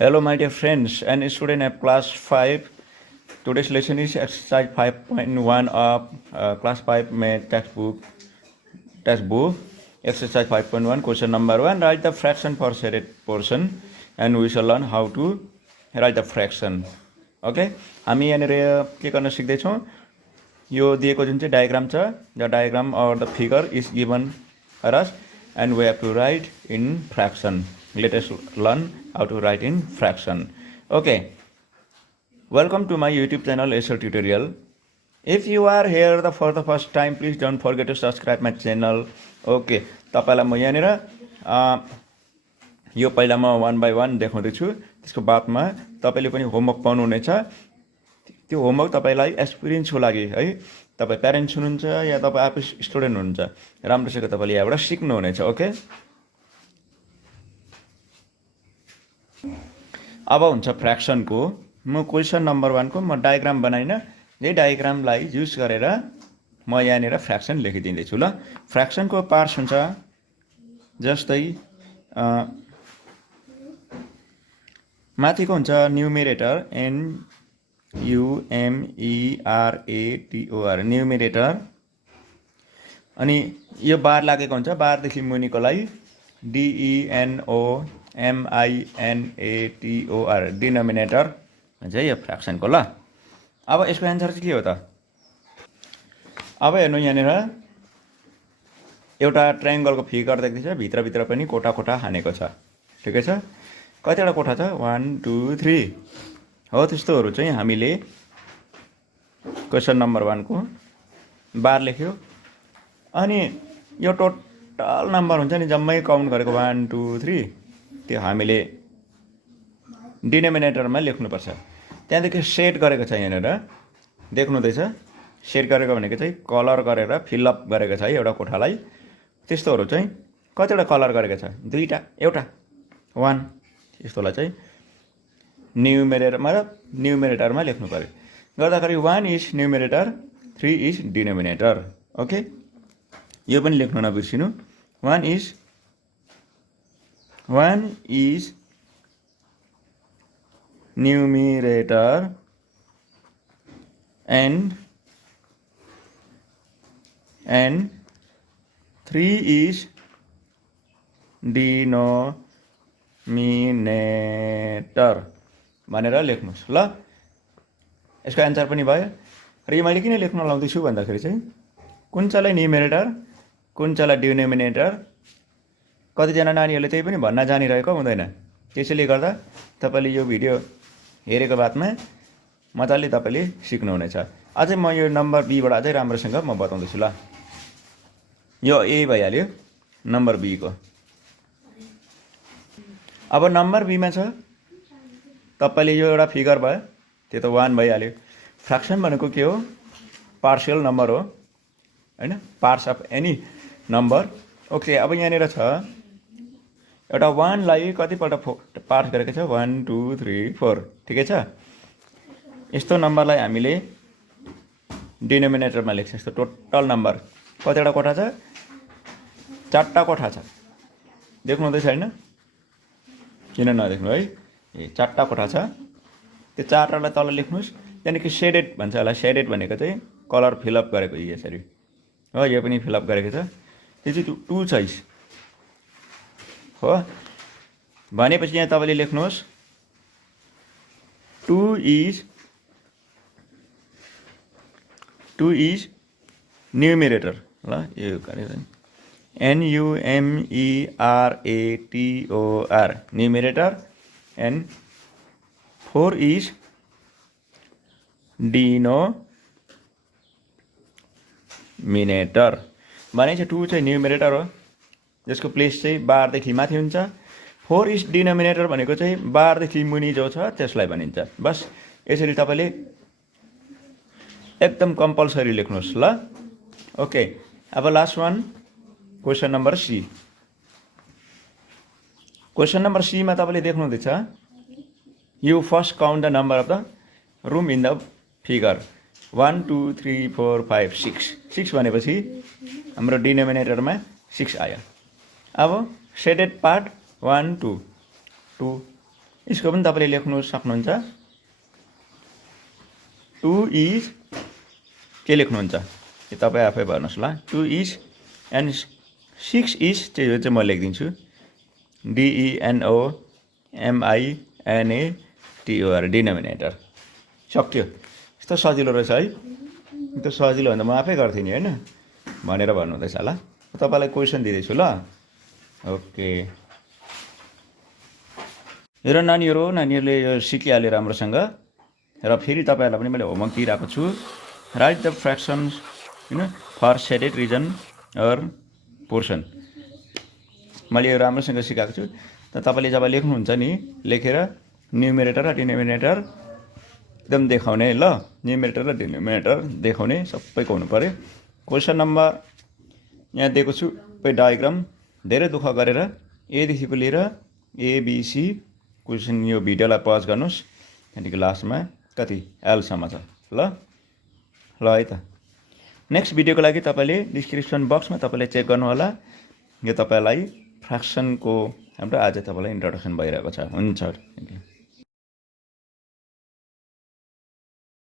Hello, my dear friends and students of class 5. Today's lesson is exercise 5.1 of class 5 math textbook. Exercise 5.1, question number 1. Write the fraction for shaded portion, and we shall learn how to write the fraction. Okay? हामी यहाँनिर के गर्न सिक्दैछौँ यो दिएको जुन चाहिँ diagram छ the diagram or the figure is given for us and we have to write in fraction. Let us learn how to write in fraction. Okay. Welcome to my YouTube channel Aser Tutorial. If you are here for the first time, please don't forget to subscribe my channel. Okay. तपाईलाई म यहाँनिर यो पहिला म 1 by 1 देखाउँदै छु। त्यसको बादमा तपाईले पनि होमवर्क पाउनु हुनेछ। त्यो होमवर्क तपाईलाई एक्सपिरियन्सको लागि है तपाई प्यारेन्ट्स हुनुहुन्छ या तपाई आफै स्टुडेन्ट हुनुहुन्छ राम्रोसँग तपाईले यहाँबाट सिक्नु हुनेछ। ओके। अब हुन्छ फ्र्याक्सन को म क्वेशन नम्बर 1 को म डायग्राम बनाइन यही डायग्रामलाई युज गरेर म यहाँनिर फ्र्याक्सन लेखिदिँदै छु। ल फ्र्याक्सन को पार्ट्स हुन्छ जस्तै माथिको हुन्छ न्युमेरेटर NUMERATOR न्युमेरेटर अनि यो बार लागेको हुन्छ बारदेखि मुनिकोलाई DENOMINATOR डिनोमिनेटर भन्छ यो फ्र्याक्सनको। ल अब यसको एन्सर चाहिँ के हो त अब हेर्नु यहाँनिर एउटा ट्रायंगलको फिगर देख्दैछ भित्र पनि कोठा कोठा हानेको छ। ठिकै छ कतिवटा कोठा छ 1 2 3 हो त्यस्तोहरु चाहिँ हामीले क्वेशन नम्बर 1 को बार लेख्यो अनि यो टोटल नम्बर हुन्छ नि जम्मै काउन्ट गरेको 1 2 3 त्यो हामीले डिनोमिनेटरमा लेख्नुपर्छ। त्यहाँदेखि सेट गरेको छ यहाँनिर देख्नुहुँदैछ सेट गरेको भनेको चाहिँ कलर गरेर फिल अप गरेको छ है एउटा कोठालाई। त्यस्तोहरु चाहिँ कतिवटा कलर गरेको छ दुईटा एउटा 1 यस्तोलाई चाहिँ न्युमेरेटरमा लेख्नु पर्यो गर्दाखेरि 1 is numerator 3 is denominator. Okay यो पनि लेख्न नबिर्सिनु 1 is numerator and 3 is denominator भनेर लेख्नुस्। ल यसको एन्सर पनि भयो र यो मैले किन लेख्न लाउँदै छु भन्दाखेरि चाहिँ कुन चाहिँलाई न्युमेरेटर कुन चाहिँलाई डिनोमिनेटर कतिजना नानीहरूले त्यही पनि भन्न जानिरहेको हुँदैन। त्यसैले गर्दा तपाईले यो भिडियो हेरेको बादमा मजाले तपाईले सिक्नु हुनेछ। अझै म यो नम्बर बी बाट अझै राम्रोसँग म बताउँदैछु। ल यो ए भइहाल्यो नम्बर बी को। अब नम्बर बी मा छ तपाईले यो एउटा फिगर भयो त्यो त 1 भइहाल्यो। फ्र्याक्सन भनेको के हो पार्शियल नम्बर हो हैन parts of any number. Okay अब यहाँनिर छ एउटा 1 लाई कतिपल्ट पार्ट गरेको छ 1 2 3 4 ठिकै छ। यस्तो नम्बरलाई हामीले डिनोमिनेटरमा लेख्छ। यस्तो टोटल नम्बर कतिवटा कोठा छ 4टा कोठा छ देख्नुहुँदैछ हैन किन नदेख्नु है ए 4टा कोठा छ त्यो 4टालाई तल लेख्नुस्। त्यहाँदेखि शेडेड भन्छ होला शेडेड भनेको चाहिँ कलर फिल अप गरेको यसरी हो यो पनि फिल अप गरेको छ त्यो चाहिँ 2 छ हो भनेपछि यहाँ तपाईले लेख्नुहोस् 2 is न्युमेरेटर। ल यो गरेर NUMERATOR numerator and 4 is denominator भनेपछि 2 चाहिँ न्युमेरेटर हो जसको प्लेस चाहिँ बारदेखि माथि हुन्छ। 4 इज डिनोमिनेटर भनेको चाहिँ बारदेखि मुनि जो छ त्यसलाई भनिन्छ। बस यसरी तपाईले एकदम कम्पल्सरी लेख्नुहोस्। ल ओके अब last one question number C. Question number C मा तपाईले देख्नुहुँदैछ you first count the number of the room in the figure 1 2 3 4 5 6 भनेपछि हाम्रो डिनोमिनेटरमा 6 आयो। अब शेडेड पार्ट 1 2 2 यसको पनि तपाईँले लेख्नु सक्नुहुन्छ 2 इज के लेख्नुहुन्छ यो तपाईँ आफै भन्नुहोस् ल 2 इज एन्ड 6 इज चाहिँ यो चाहिँ म लेखिदिन्छु DENOMINATOR डिनोमिनेटर सक्यो यस्तो सजिलो रहेछ है त्यो सजिलो भन्दा म आफै गर्थेँ नि होइन भनेर भन्नुहुँदैछ ल तपाईँलाई क्वेसन दिँदैछु ल ओके हेर नानीहरूले यो सिकिहाल्यो राम्रोसँग र फेरि तपाईँहरूलाई पनि मैले होमवर्क दिइरहेको छु राइट द फ्र्याक्सन्स होइन for shaded region or portion मैले यो राम्रोसँग सिकाएको छु त तपाईँले जब लेख्नुहुन्छ नि लेखेर न्युमेरेटर र डिनोमिनेटर एकदम देखाउने ल न्युमेरेटर र डिनोमिनेटर देखाउने सबैको हुनु पऱ्यो क्वेसन नम्बर यहाँ दिएको छु डायग्राम धेरै दुःख गरेर एदेखिको लिएर एबिसी क्वेसन यो भिडियोलाई पज गर्नुहोस् त्यहाँदेखि लास्टमा कति एलसम्म छ ल है त नेक्स्ट भिडियोको लागि तपाईँले डिस्क्रिप्सन बक्समा तपाईँले चेक गर्नु होला यो तपाईँलाई फ्र्याक्सनको हाम्रो आज तपाईँलाई इन्ट्रोडक्सन भइरहेको छ हुन्छ